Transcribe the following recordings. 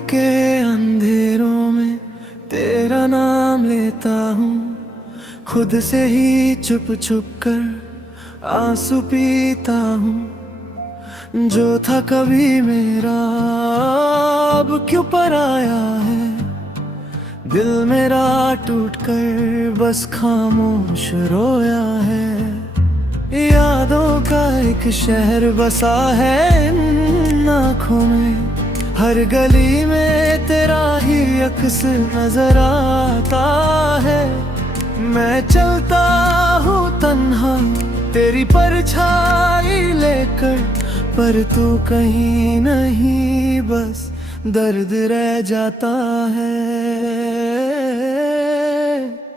के अंधेरों में तेरा नाम लेता हूँ, खुद से ही छुप छुप कर आंसू पीता हूँ। जो था कभी मेरा अब क्यों पराया है, दिल मेरा टूट कर बस खामोश रोया है। यादों का एक शहर बसा है इन आँखों में, हर गली में तेरा ही अक्स नजर आता है। मैं चलता हूँ तन्हा तेरी परछाई लेकर, पर तू कहीं नहीं बस दर्द रह जाता है।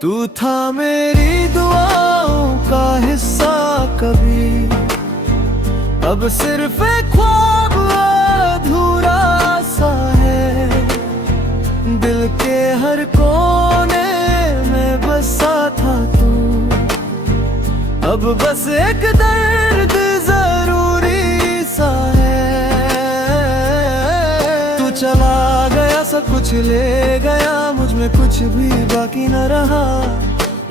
तू था मेरी दुआओं का हिस्सा कभी, अब सिर्फ एक ख्वाब अधूरा सा है। दिल के हर कोने में बसा था तू, अब बस एक दर्द जरूरी सा है। तू चला गया सब कुछ ले गया, मुझ में कुछ भी बाकी न रहा।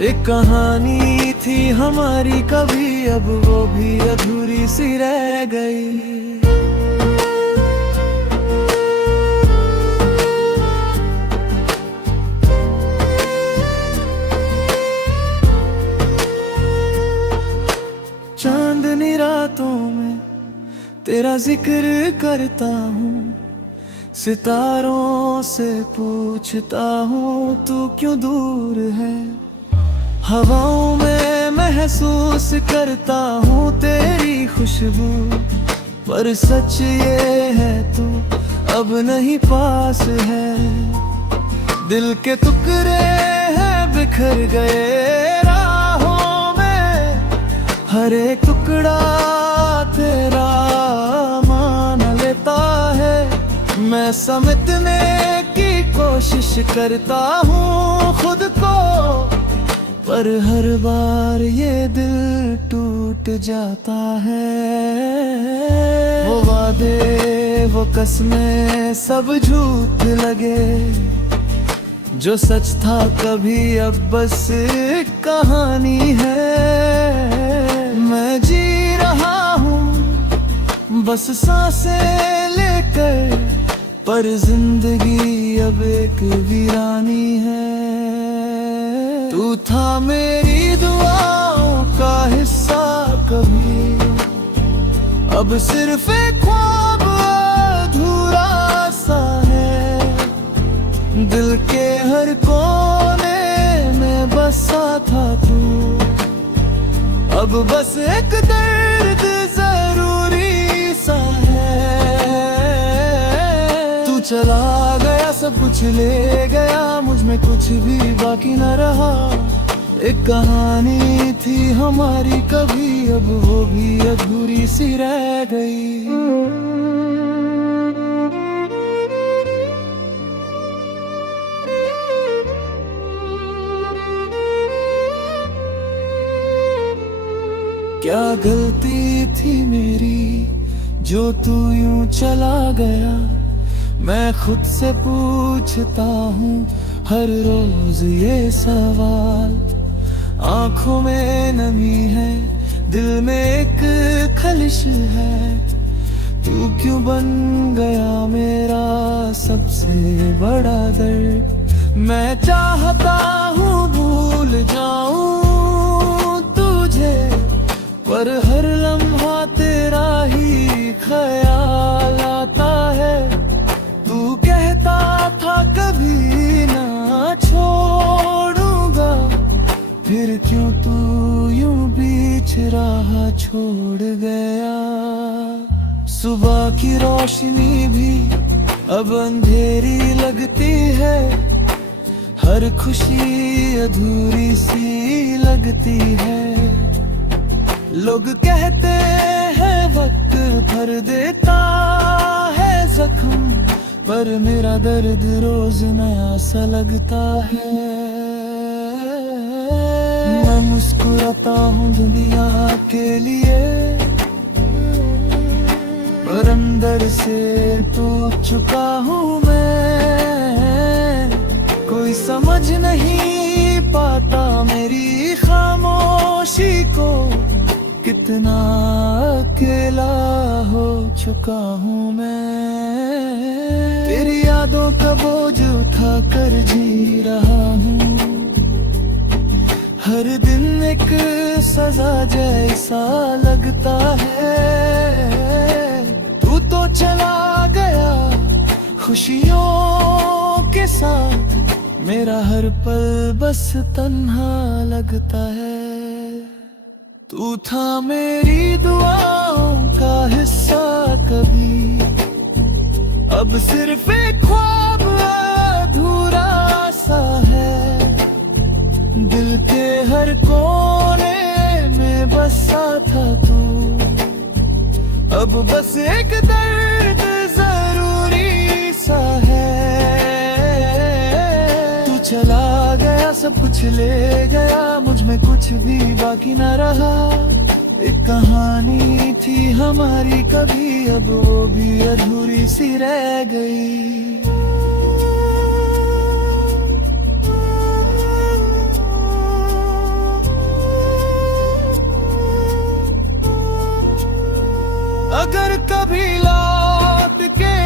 एक कहानी थी हमारी कभी, अब वो भी अधूरी सी रह गई। चांदनी रातों में तेरा जिक्र करता हूँ, सितारों से पूछता हूँ तू क्यों दूर है। हवाओं में महसूस करता हूँ तेरी खुशबू, पर सच ये है तू अब नहीं पास है। दिल के टुकड़े हैं बिखर गए राहों में, हर एक टुकड़ा तेरा मान लेता है। मैं समेटने की कोशिश करता हूँ खुद को, पर हर बार ये दिल टूट जाता है। वो वादे वो कसमें सब झूठ लगे, जो सच था कभी अब बस एक कहानी है। मैं जी रहा हूँ बस सांसें लेकर, पर जिंदगी अब एक वीरानी है। तू था मेरी दुआओं का हिस्सा कभी, अब सिर्फ एक ख्वाब अधूरा सा है। दिल के हर कोने में बसा था तू, अब बस एक दर्द जरूरी सा है। तू चला गया सब कुछ ले गया, मुझ में कुछ भी बाकी न रहा। एक कहानी थी हमारी कभी, अब वो भी अधूरी सी रह गई। क्या गलती थी मेरी जो तू यूं चला गया, मैं खुद से पूछता हूँ हर रोज ये सवाल। आंखों में नमी है, दिल में एक खलिश है, तू क्यों बन गया मेरा सबसे बड़ा दर्द। मैं चाहता हूँ भूल जाऊं तुझे, पर हर लम्हा तेरा ही ख्याल आता है। तू कहता था कभी ना छोड़ूंगा, फिर क्यों तू यूं बीच राह छोड़ गया। सुबह की रोशनी भी अब अंधेरी लगती है, हर खुशी अधूरी सी लगती है। लोग कहते हैं वक्त भर देता है जख्म, पर मेरा दर्द रोज नया सा लगता है। मैं मुस्कुराता हूँ दुनिया के लिए, पर अंदर से टूट चुका हूँ मैं। कोई समझ नहीं पाता मेरी खामोशी को, कितना अकेला हो चुका हूँ मैं। तेरी यादों का बोझ उठा कर जी रहा हूँ, हर दिन एक सजा जैसा लगता है। तू तो चला गया खुशियों के साथ, मेरा हर पल बस तन्हा लगता है। तू था मेरी दुआओं का हिस्सा कभी, अब सिर्फ एक ख्वाब अधूरा सा है। दिल के हर कोने में बसा था तू, अब बस एक दर्द जरूरी सा है। तू चला गया सब कुछ ले गया, मुझ में कुछ भी बाकी न रहा। एक कहानी थी हमारी कभी, अब वो भी अधूरी सी रह गई। अगर कभी लौट के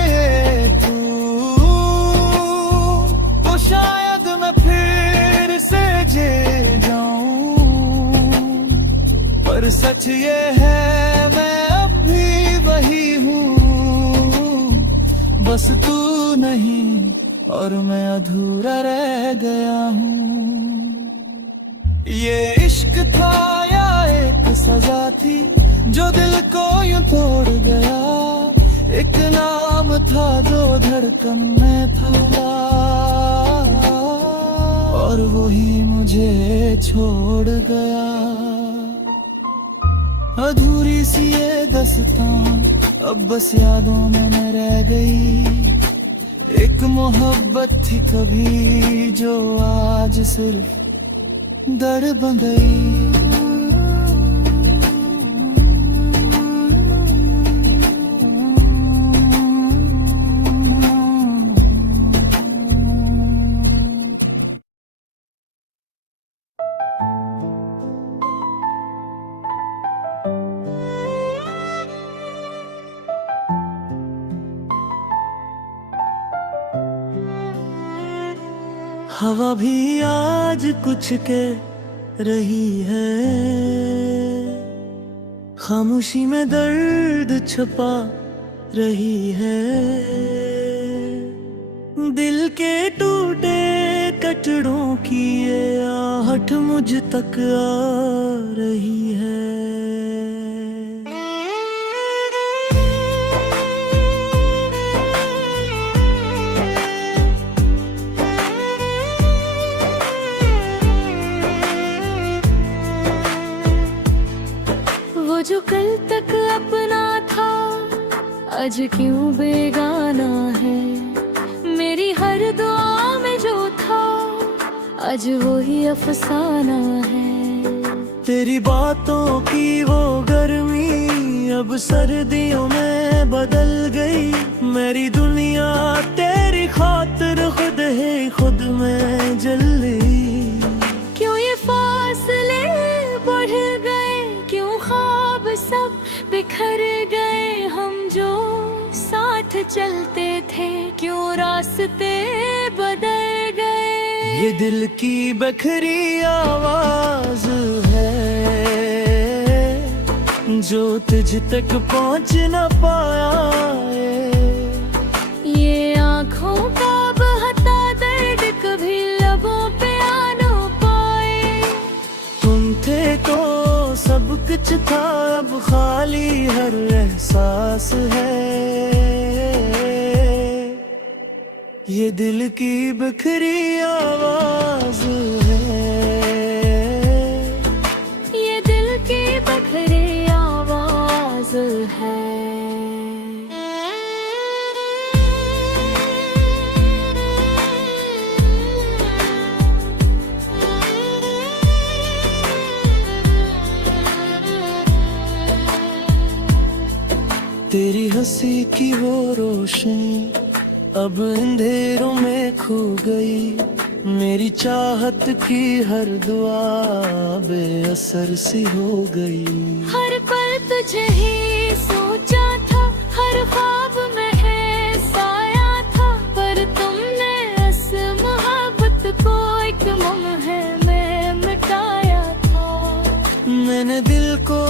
तू, तो शायद मैं फिर से जे जाऊं, पर सच ये है मैं अब भी वही हूँ। बस तू नहीं और मैं अधूरा रह गया हूँ। ये इश्क था या एक सजा थी जो दिल को यूं तोड़ गया, एक नाम था जो धड़कन में था, और वही मुझे छोड़ गया। अधूरी सी ये दास्तां अब बस यादों में मैं रह गई। एक मोहब्बत थी कभी जो आज सिर्फ दर बन गई। हवा भी आज कुछ कह रही है, खामोशी में दर्द छुपा रही है। दिल के टूटे कटड़ों की ये आहट मुझ तक आ रही है। जो कल तक अपना था आज क्यों बेगाना है। मेरी हर दुआ में जो था आज वो ही अफसाना है। तेरी बातों की वो गर्मी अब सर्दियों में बदल गई। मेरी दुनिया तेरी खातिर खुद है खुद में जल गई। क्यों ये फासले बढ़ गए, क्यों ख्वाब सब बिखर गए। हम जो साथ चलते थे क्यों रास्ते बदल गए। ये दिल की बखरी आवाज है जो तुझ तक पहुंच न पाया। ये आँखों का बहता दर्द कभी लबों पे आ न पाए। तुम थे तो सब कुछ था, अब खाली हर एहसास है। ये दिल की बिखरी आवाज है, ये दिल की बिखरी आवाज है। तेरी हंसी की वो रोशनी अब अंधेरों में खो गई। मेरी चाहत की हर दुआ बेअसर सी हो गई। हर पल तुझे ही सोचा था, हर ख्वाब में ऐसा आया था, पर तुमने इस मोहब्बत को एक लम्हे में मिटाया था। मैंने दिल को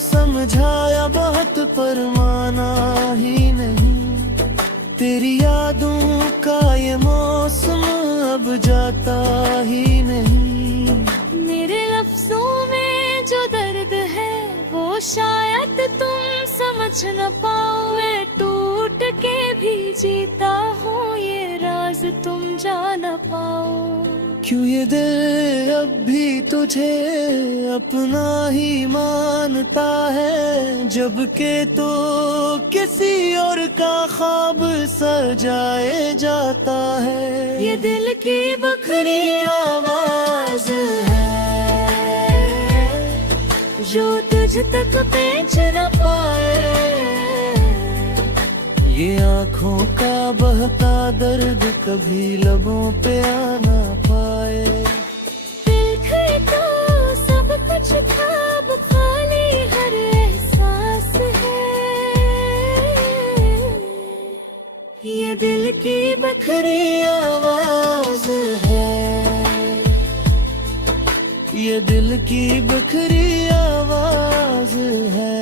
समझाया बहुत पर माना ही नहीं। तेरी यादों का ये मौसम अब जाता ही नहीं। मेरे लफ्जों में जो दर्द है वो शायद तुम समझ न पाओ। मैं टूट के भी जीता हूँ, ये राज तुम जान पाओ। क्यों ये दिल अब भी तुझे अपना ही मानता है, जबकि तो किसी और का ख्वाब सजाए जाता है। ये दिल की बखरी आवाज है जो तुझ तक पहुंच न पाए। ये आँखों का बहता दर्द कभी लबों पे आ ना पाए। दिल थे तो सब कुछ था, अब खाली हर एहसास है। ये दिल की बखरी आवाज है, ये दिल की बखरी आवाज है।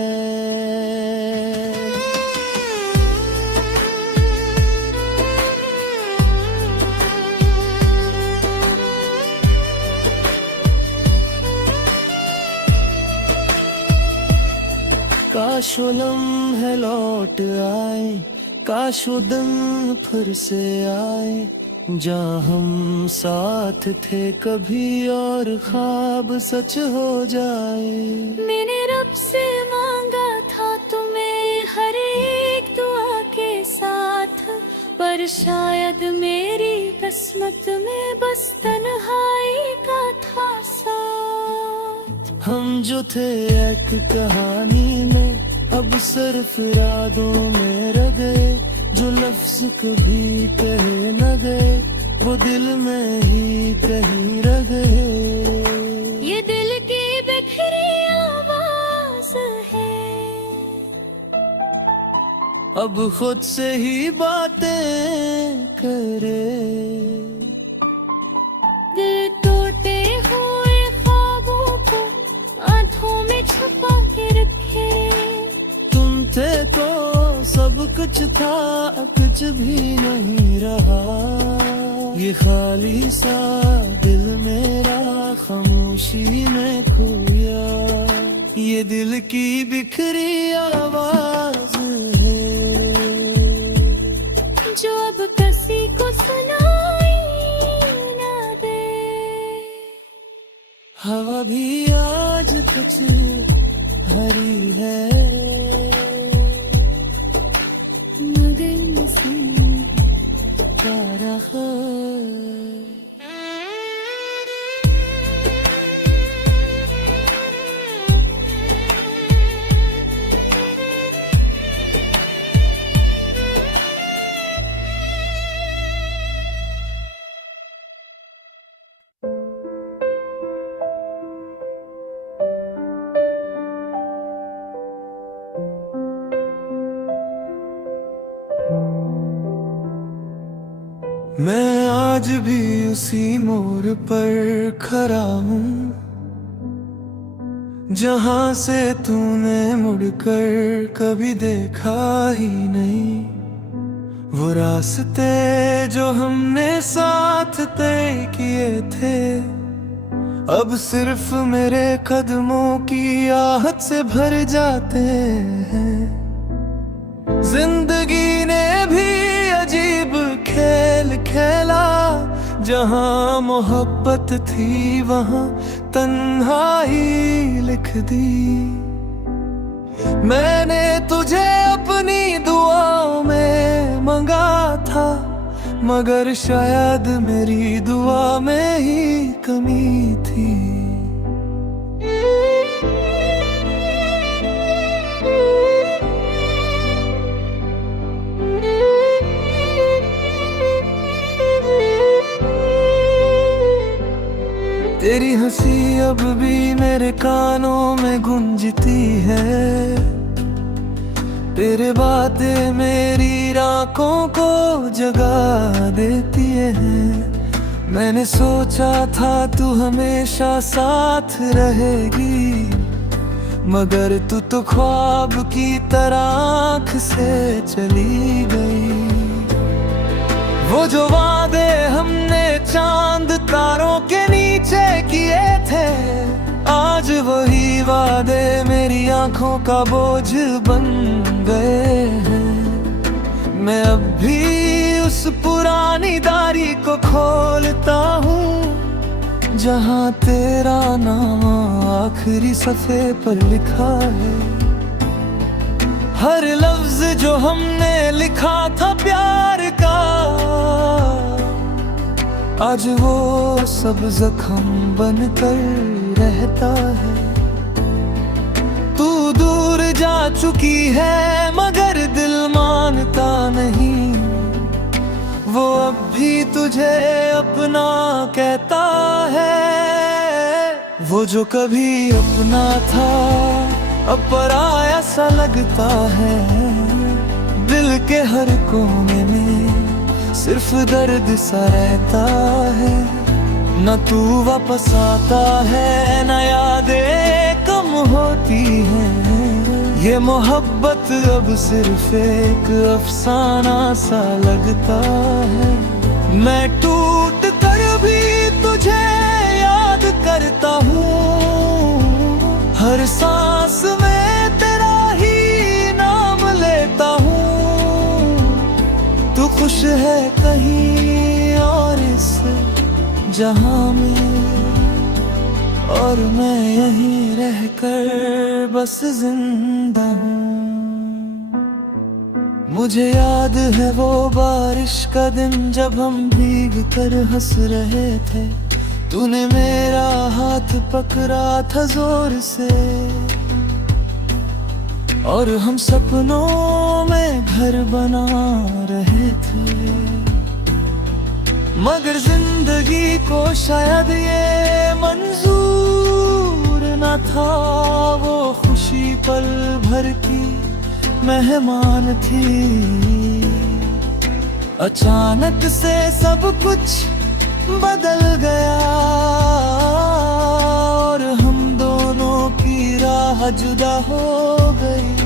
काश वो लम्हे लौट आए, काश वो दिन फिर से आए, जहाँ हम साथ थे कभी और ख्वाब सच हो जाए। मैंने रब से मांगा था तुम्हें हर एक दुआ के साथ, पर शायद मेरी किस्मत में बस तन्हाई का था साथ। हम जो थे एक कहानी में अब सिर्फ यादों में रह गए। जो लफ्ज कभी कहे न गए वो दिल में ही कहीं रह गए। ये दिल की बिखरी आवाज है, अब खुद से ही बातें करे। दिल टूटे हुए ख्वाबों को आंखों में छुपा के रखे। तुम थे तो सब कुछ था, कुछ भी नहीं रहा। ये खाली सा दिल मेरा खामोशी में खोया। ये दिल की बिखरी आवाज है जो अब किसी को सुनाई ना दे। हवा भी आज कुछ हरी है, मगर नसीब का रहा। मैं आज भी उसी मोड़ पर खड़ा हूँ जहाँ से तूने मुड़कर कभी देखा ही नहीं। वो रास्ते जो हमने साथ तय किए थे अब सिर्फ मेरे कदमों की आहट से भर जाते हैं। जिंदगी ने भी अजीब खेल खेला, जहाँ मोहब्बत थी वहाँ तन्हाई लिख दी। मैंने तुझे अपनी दुआओं में मंगा था, मगर शायद मेरी दुआ में ही कमी थी। तेरी हंसी अब भी मेरे कानों में गूंजती है, तेरे बातें मेरी रातों को जगा देती है। मैंने सोचा था तू हमेशा साथ रहेगी, मगर तू तो ख्वाब की तरह आँख से चली गई। वो जो वादे हमने चांद तारों के नीचे किए थे, आज वही वादे मेरी आंखों का बोझ बन गए हैं। मैं अब भी उस पुरानी डायरी को खोलता हूँ, जहाँ तेरा नाम आखिरी सफ़े पर लिखा है। हर लफ्ज जो हमने लिखा था प्यार का, आज वो सब जख्म बनकर रहता है। तू दूर जा चुकी है मगर दिल मानता नहीं, वो अब भी तुझे अपना कहता है। वो जो कभी अपना था अब पराया सा लगता है, दिल के हर कोने में सिर्फ दर्द सा रहता है। न तू वापस आता है न यादें कम होती हैं, ये मोहब्बत अब सिर्फ एक अफसाना सा लगता है। मैं टूट कर भी तुझे याद करता हूँ, हर सांस में तेरा ही नाम लेता हूँ। तू खुश है कहीं और इस जहां में, और मैं यहीं रहकर बस जिंदा हूँ। मुझे याद है वो बारिश का दिन जब हम भीग कर हंस रहे थे, तूने मेरा हाथ पकड़ा था जोर से, और हम सपनों में घर बना रहे थे। मगर जिंदगी को शायद ये मंजूर न था, वो खुशी पल भर की मेहमान थी। अचानक से सब कुछ बदल गया, और हम दोनों की राह जुदा हो गई।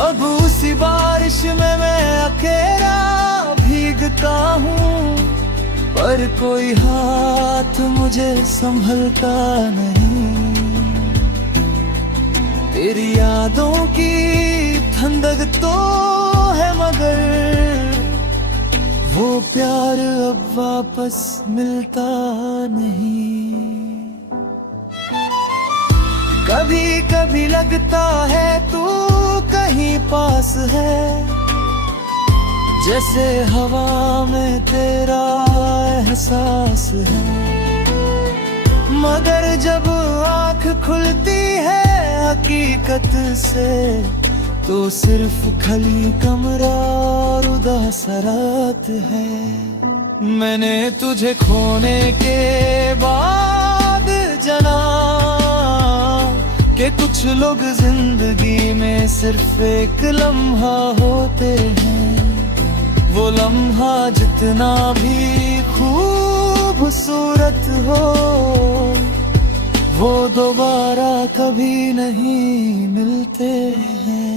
अब उसी बारिश में मैं अकेला भीगता हूँ, पर कोई हाथ मुझे संभलता नहीं। तेरी यादों की ठंडक तो है मगर वो प्यार अब वापस मिलता नहीं। कभी कभी लगता है तू कहीं पास है, जैसे हवा में तेरा एहसास है। मगर जब आँख खुलती है हकीकत से, तो सिर्फ खाली कमरा और उदास रात है। मैंने तुझे खोने के बाद जाना कि कुछ लोग जिंदगी में सिर्फ एक लम्हा होते हैं। वो लम्हा जितना भी खूबसूरत हो, वो दोबारा कभी नहीं मिलते हैं।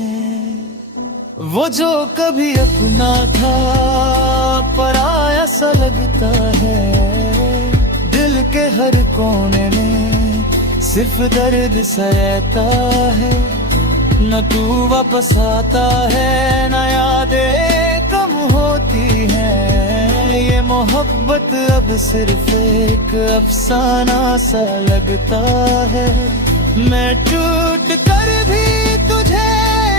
वो जो कभी अपना था पराया सा लगता है, दिल के हर कोने में सिर्फ दर्द सा रहता है। न तू वापस आता है न यादें कम होती हैं, ये मोहब्बत अब सिर्फ एक अफसाना सा लगता है। मैं टूट कर भी तुझे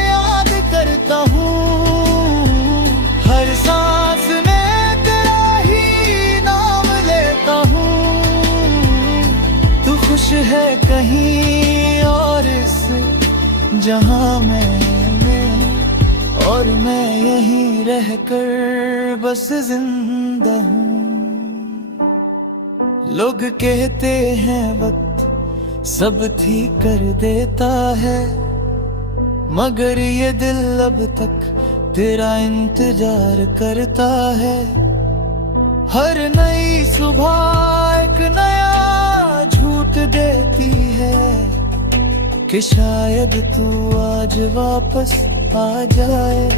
याद करता हूँ, हर सांस में तेरा ही नाम लेता हूँ। तू खुश है कहीं और इस जहां में, और मैं यहीं रहकर बस जिंदा हूँ। लोग कहते हैं वक्त सब ठीक कर देता है, मगर ये दिल अब तक तेरा इंतजार करता है। हर नई सुबह एक नया झूठ देती है कि शायद तू आज वापस आ जाए।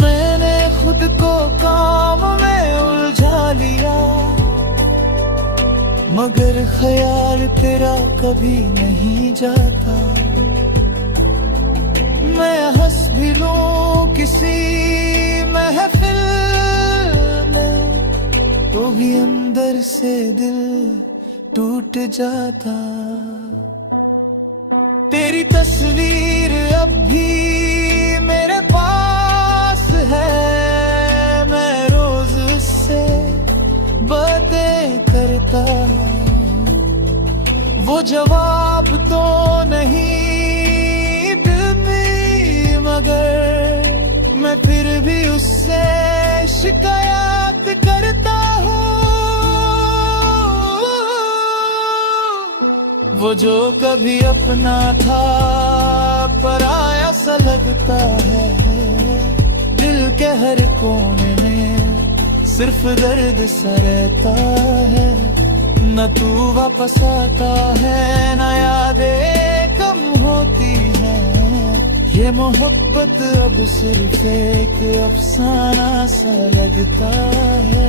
मैंने खुद को काम में उलझा लिया, मगर ख्याल तेरा कभी नहीं जाता। मैं हंस भी लूं किसी महफिल में, तो भी अंदर से दिल टूट जाता। तेरी तस्वीर अब भी मेरे पास है, मैं रोज उससे बातें करता। वो जवाब तो नहीं देती, मगर मैं फिर भी उससे शिकायत करता हूँ। वो जो कभी अपना था पराया सा लगता है, दिल के हर कोने में सिर्फ दर्द सा रहता है। न तू वापस आता है, न यादें कम होती हैं। ये मोहब्बत अब सिर्फ एक अफसाना सा लगता है।